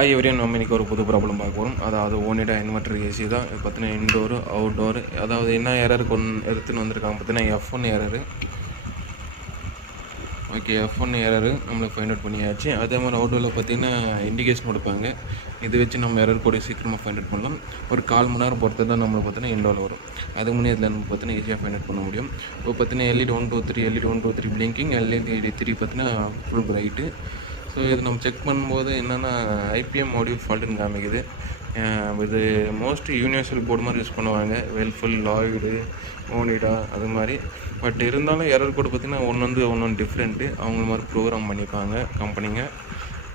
எவரையும் நம்ம இன்றைக்கி ஒரு புது ப்ராப்ளம் பார்க்க போகிறோம். அதாவது ஓனிடா இன்வெர்டர் ஏசி தான். இப்போ பார்த்தீங்கன்னா இன்டோரு அவுட்டோரு, அதாவது என்ன எரருக்கு எடுத்துன்னு வந்திருக்காங்க பார்த்தீங்கன்னா F1 error. Okay, F1 error நம்மளுக்கு ஃபைண்ட் அவுட் பண்ணியாச்சு. அதே மாதிரி அவுட்டோரில் பார்த்தீங்கன்னா இண்டிகேஷன் கொடுப்பாங்க. இது வச்சு நம்ம எரர் கூட சீக்கிரமாக ஃபைண்ட் அவுட் பண்ணலாம். ஒரு 1/4 மணி நேரம் பொறுத்து தான் நம்மளுக்கு பார்த்தீங்கன்னா இண்டோவில் வரும். அதுக்கு முன்னே இதில் நம்ம பார்த்தீங்கன்னா ஈஸியாக ஃபைண்ட் அவுட் பண்ண முடியும். இப்போ பார்த்தீங்கன்னா LED 1 2 3 LED 1 2 3 பிளிங்கிங், LED 3 பார்த்தீங்கன்னா ஃபுல் பிரைட்டு. ஸோ இது நம்ம செக் பண்ணும்போது என்னென்னா IPM மாடியூல் ஃபால்ட்டுன்னு காமிக்குது. இது மோஸ்ட்லி யூனிவர்சல் போர்டு மாதிரி யூஸ் பண்ணுவாங்க, வெல்ஃபுல், லாய்டு, ஓனிடா அது மாதிரி. பட் இருந்தாலும் எரர் கோடு பார்த்திங்கன்னா ஒன்று டிஃப்ரெண்ட்டு. அவங்க மாதிரி ப்ரோக்ராம் பண்ணிப்பாங்க கம்பெனிங்க.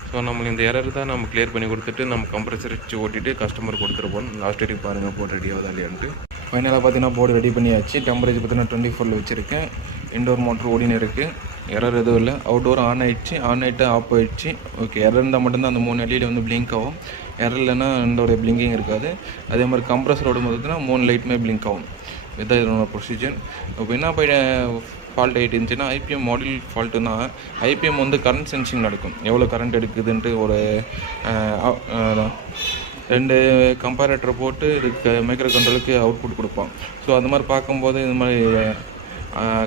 ஸோ நம்மளுக்கு இந்த எரர் தான் நம்ம கிளியர் பண்ணி கொடுத்துட்டு நம்ம கம்ப்ரெசர் வச்சு ஓட்டிட்டு கஸ்டமர் கொடுத்துருப்போம். லாஸ்ட் வரைக்கும் பாருங்கள் போர்டு ரெடி ஆகுதா இல்லையான்ட்டு. ஃபைனலாக பார்த்தீங்கன்னா போர்டு ரெடி பண்ணியாச்சு. டெம்பரேச்சர் பார்த்தீங்கன்னா 24 வச்சுருக்கேன். இண்டோர் மோட்டர் ஓடின்னு இருக்குது. எரர் எதுவும் இல்லை. அவுட்டோர் ஆன் ஆகிடுச்சு, ஆஃப் ஆகிடுச்சு. ஓகே, எரர் இருந்தால் மட்டும்தான் அந்த 3 LED வந்து பிளிங்க் ஆகும். எரர் இல்லைன்னா இதோடைய பிளிங்கிங் இருக்காது. அதே மாதிரி கம்ப்ரஸரோட பார்த்தீங்கன்னா 3 லைட்டுமே பிளிங்க் ஆகும். இதுதான் இதனோட ப்ரொசீஜர். இப்போ என்ன ஃபால்ட் ஆகிட்டு இருந்துச்சுன்னா IPM மாடியூல் ஃபால்ட்டுனா IPM வந்து கரண்ட் சென்சிங் நடக்கும். எவ்வளோ கரண்ட் எடுக்குதுன்ட்டு ஒரு 2 கம்பேரேட்டரை போட்டு இதுக்கு மைக்ரோ கண்ட்ரோலுக்கு அவுட்புட் கொடுப்பான். ஸோ அந்த மாதிரி பார்க்கும்போது இந்த மாதிரி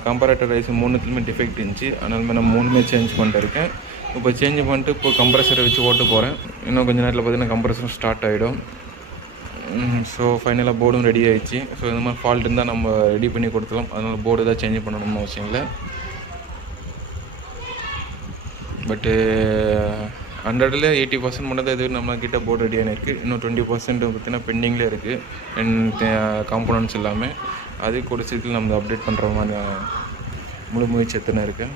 கம்பேரேட்டர் ரைஸ் 3த்துலையுமே டிஃபெக்ட் இருந்துச்சு. அதனால நான் 3மே சேஞ்ச் பண்ணிட்டு இருக்கேன். இப்போ சேஞ்ச் பண்ணிட்டு இப்போ கம்ப்ரஸரை வச்சு ஓட்ட போகிறேன். இன்னும் கொஞ்சம் நேரத்தில் பார்த்தீங்கன்னா கம்ப்ரஸர் ஸ்டார்ட் ஆகிடும். ஸோ ஃபைனலாக போர்டும் ரெடி ஆகிடுச்சு. ஸோ இந்த மாதிரி ஃபால்ட் இருந்தால் நம்ம ரெடி பண்ணி கொடுத்துலாம். அதனால் போர்டு தான் சேஞ்ச் பண்ணணும்னு அவசியம் இல்லை. பட்டு 100ல் 80% மட்டும் தான் இது நம்மக்கிட்ட போர்டு ரெடியான இருக்குது. இன்னும் 20% பார்த்திங்கன்னா பெண்டிங்கில் இருக்குது. காம்போனன்ட்ஸ் எல்லாமே அது கூட சீக்கிரம் நம்ம அப்டேட் பண்ணுற மாதிரி முழு முயற்சி எத்தனை இருக்குது.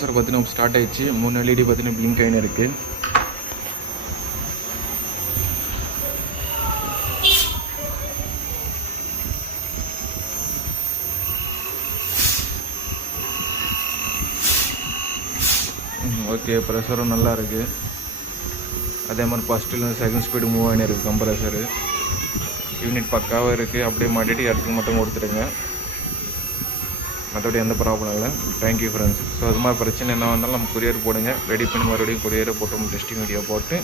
சார் பார்த்தீங்கன்னா ஸ்டார்ட் ஆகிடுச்சு. 3 LED பார்த்தீங்கன்னா பிளிங்க் ஆகின்னு இருக்குது. ஓகே, ப்ரெஷரும் நல்லா இருக்குது. அதே மாதிரி ஃபஸ்ட்டில் செகண்ட் ஸ்பீடு மூவ் ஆகினே இருக்குது. கம்ப்ரஸரு யூனிட் பக்காவாக இருக்குது. அப்படியே மாட்டிட்டு இடத்துக்கு மட்டும் கொடுத்துருங்க. மற்றபடி எந்த ப்ராப்ளம் இல்லை. Thank you friends. ஸோ அது மாதிரி பிரச்சனை என்ன வந்தாலும் நம்ம கொரியர் போடுங்க, ரெடி பண்ணி மறுபடியும் கொரியரை போட்டு டெஸ்டிங் வீடியோ போட்டு